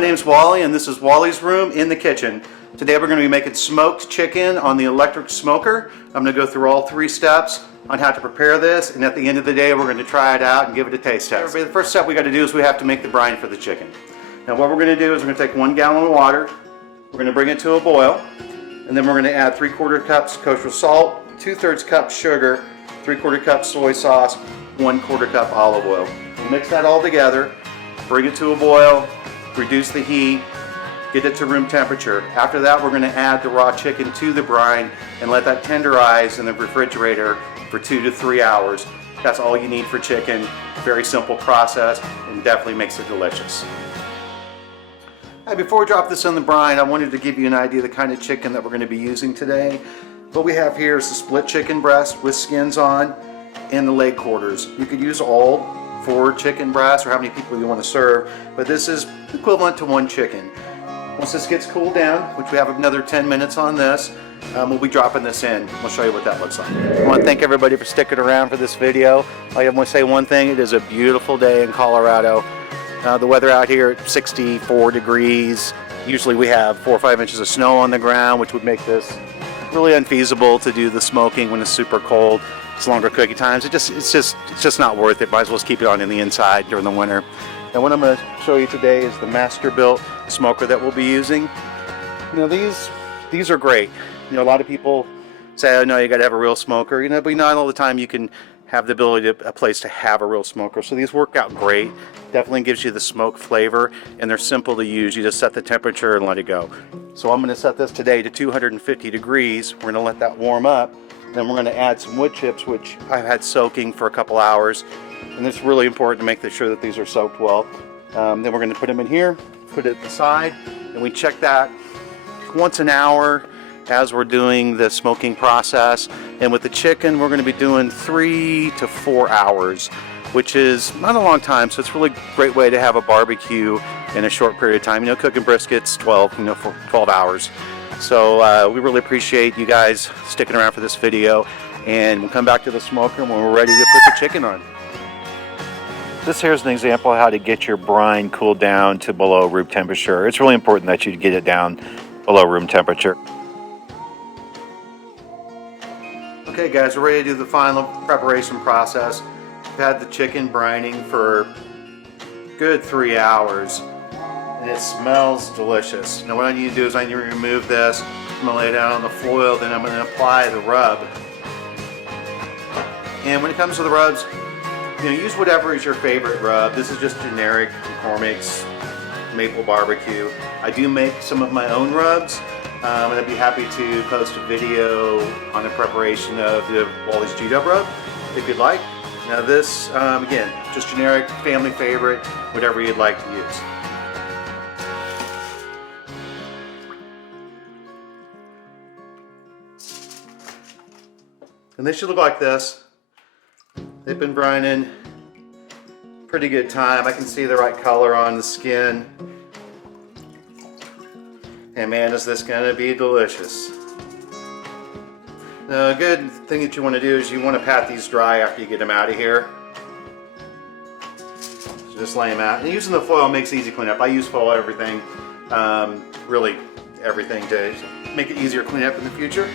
my name's Wally and this is Wally's room in the kitchen. Today we're going to be making smoked chicken on the electric smoker. I'm going to go through all 3 steps on how to prepare this, and at the end of the day we're going to try it out and give it a taste test. Everybody, the first step we got to do is we have to make the brine for the chicken. Now what we're going to do is we're going to take 1 gallon of water, we're going to bring it to a boil, and then we're going to add 3/4 cups kosher salt, 2/3 cup sugar, 3/4 cup soy sauce, 1/4 cup olive oil. We'll mix that all together, bring it to a boil, reduce the heat, get it to room temperature. After that, we're going to add the raw chicken to the brine and let that tenderize in the refrigerator for 2 to 3 hours. That's all you need for chicken. Very simple process and definitely makes it delicious. Hey, before we drop this in the brine, I wanted to give you an idea of the kind of chicken that we're going to be using today. What we have here is the split chicken breast with skins on and the leg quarters. You could use all 4 chicken breasts or how many people you want to serve, but this is equivalent to 1 chicken. Once this gets cooled down, which we have another 10 minutes on this, we'll be dropping this in. We'll show you what that looks like. I want to thank everybody for sticking around for this video. I want to say one thing, it is a beautiful day in Colorado. The weather out here at 64 degrees. Usually we have 4 or 5 inches of snow on the ground, which would make this really unfeasible to do the smoking when it's super cold. It's longer cooking times. It's just not worth it. Might as well just keep it on in the inside during the winter. And what I'm going to show you today is the master-built smoker that we'll be using. You know, these are great. You know, a lot of people say, "Oh no, you got to have a real smoker." You know, but not all the time you can have the ability to a place to have a real smoker. So these work out great. Definitely gives you the smoke flavor, and they're simple to use. You just set the temperature and let it go. So I'm going to set this today to 250 degrees. We're going to let that warm up. Then we're going to add some wood chips, which I've had soaking for a couple hours. And it's really important to make sure that these are soaked well. Then we're going to put them in here, put it aside, and we check that once an hour as we're doing the smoking process. And with the chicken, we're going to be doing 3 to 4 hours, which is not a long time. So it's a really great way to have a barbecue in a short period of time. You know, cooking briskets, for 12 hours. So we really appreciate you guys sticking around for this video, and we'll come back to the smoker when we're ready to put the chicken on. This here is an example of how to get your brine cooled down to below room temperature. It's really important that you get it down below room temperature. Okay guys, we're ready to do the final preparation process. We've had the chicken brining for a good 3 hours. And it smells delicious. Now what I need to do is I need to remove this. I'm going to lay it down on the foil, then I'm going to apply the rub. And when it comes to the rubs, you know, use whatever is your favorite rub. This is just generic McCormick's maple barbecue. I do make some of my own rubs, and I'd be happy to post a video on the preparation of the Wallys G-Dub rub if you'd like. Now this, again, just generic, family favorite, whatever you'd like to use. And they should look like this. They've been brining pretty good time. I can see the right color on the skin. And man, is this gonna be delicious. Now, a good thing that you want to do is you want to pat these dry after you get them out of here. So just lay them out. And using the foil makes easy cleanup. I use foil everything, really everything, to make it easier to clean up in the future.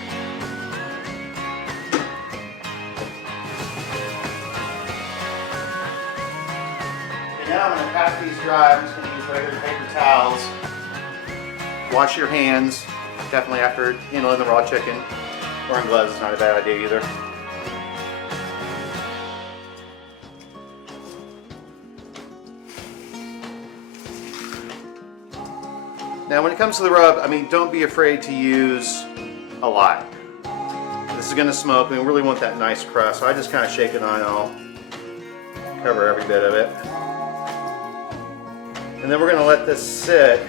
Now I'm going to pat these dry. I'm just going to use regular paper towels. Wash your hands, definitely after handling the raw chicken. Wearing gloves is not a bad idea either. Now when it comes to the rub, I mean, don't be afraid to use a lot. This is going to smoke, and we really want that nice crust, so I just kind of shake it on, and I'll cover every bit of it. And then we're going to let this sit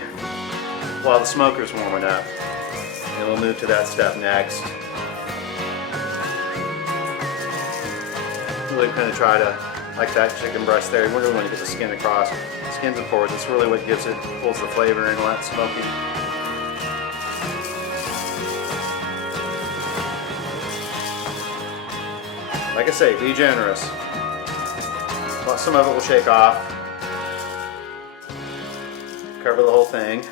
while the smoker's warming up. And we'll move to that step next. Really kind of try to, like that chicken breast there, you really want to get the skin across. The skin's important. It's really what gives it, pulls the flavor in, that smoky. Like I say, be generous. Well, some of it will shake off. cover the whole thing.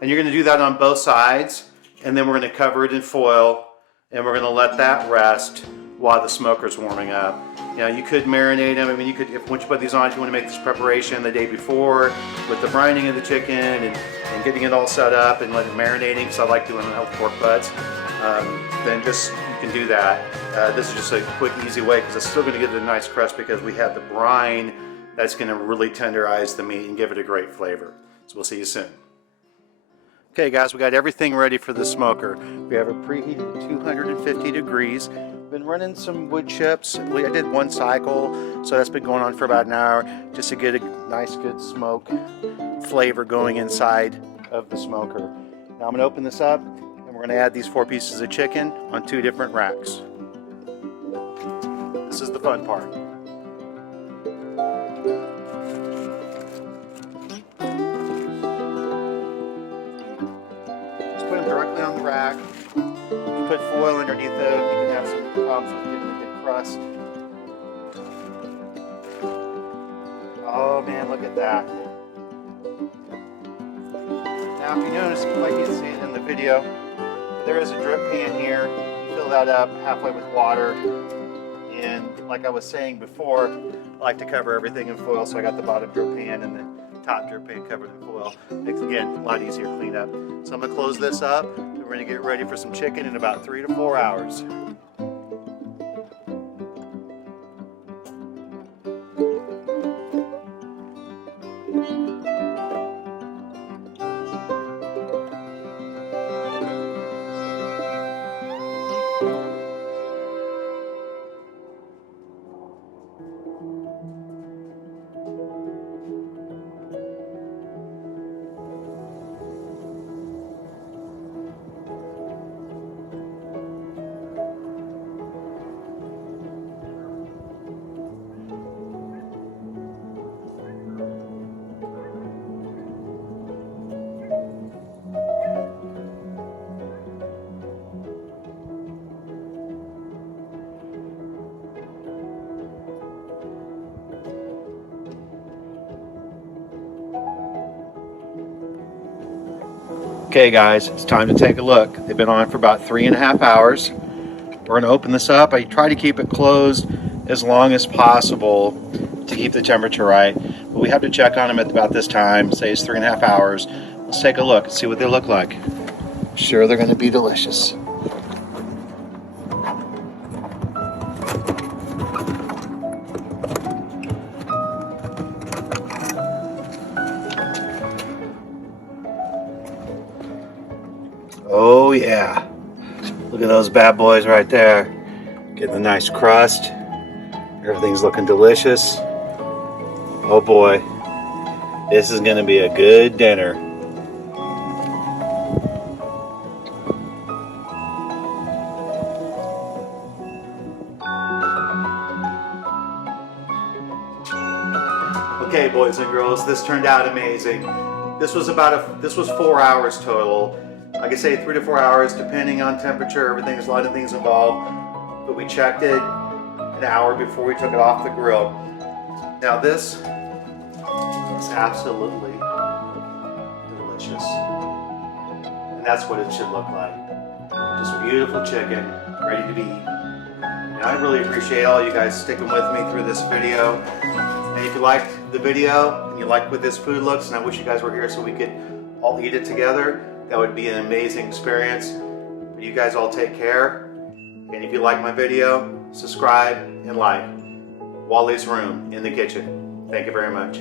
And you're going to do that on both sides, and then we're going to cover it in foil, and we're going to let that rest while the smoker's warming up. You know, you could marinate them. I mean, you could, once you put these on, if you want to make this preparation the day before with the brining of the chicken and getting it all set up and let it marinating, because I like doing it with pork butts, then just, you can do that. This is just a quick, easy way, because it's still going to give it a nice crust because we have the brine that's going to really tenderize the meat and give it a great flavor. So we'll see you soon. Okay guys, we got everything ready for the smoker. We have it preheated at 250 degrees. Been running some wood chips. I did one cycle, so that's been going on for about an hour just to get a nice good smoke flavor going inside of the smoker. Now I'm going to open this up and we're going to add these 4 pieces of chicken on 2 different racks. This is the fun part. Put them directly on the rack. You put foil underneath them, you can have some problems with getting a good crust. Oh man, look at that. Now if you notice, you might see it in the video, there is a drip pan here. You fill that up halfway with water. And like I was saying before, I like to cover everything in foil, so I got the bottom drip pan and the top drip pan covered in foil. Makes, again, a lot easier to clean up. So I'm going to close this up, and we're going to get ready for some chicken in about 3 to 4 hours. Okay guys, it's time to take a look. They've been on for about 3.5 hours. We're going to open this up. I try to keep it closed as long as possible to keep the temperature right. But we have to check on them at about this time, say it's 3.5 hours. Let's take a look and see what they look like. I'm sure they're going to be delicious. Oh yeah, look at those bad boys right there. Getting a nice crust. Everything's looking delicious. Oh boy, this is gonna be a good dinner. Okay boys and girls, this turned out amazing. This was 4 hours total. Like I say, 3 to 4 hours, depending on temperature. There's a lot of things involved. But we checked it an hour before we took it off the grill. Now this is absolutely delicious. And that's what it should look like. Just beautiful chicken, ready to be eaten. And I really appreciate all you guys sticking with me through this video. And if you liked the video, and you like what this food looks, and I wish you guys were here so we could all eat it together, that would be an amazing experience. But you guys all take care. And if you like my video, subscribe and like. Wallys Room in the Kitchen. Thank you very much.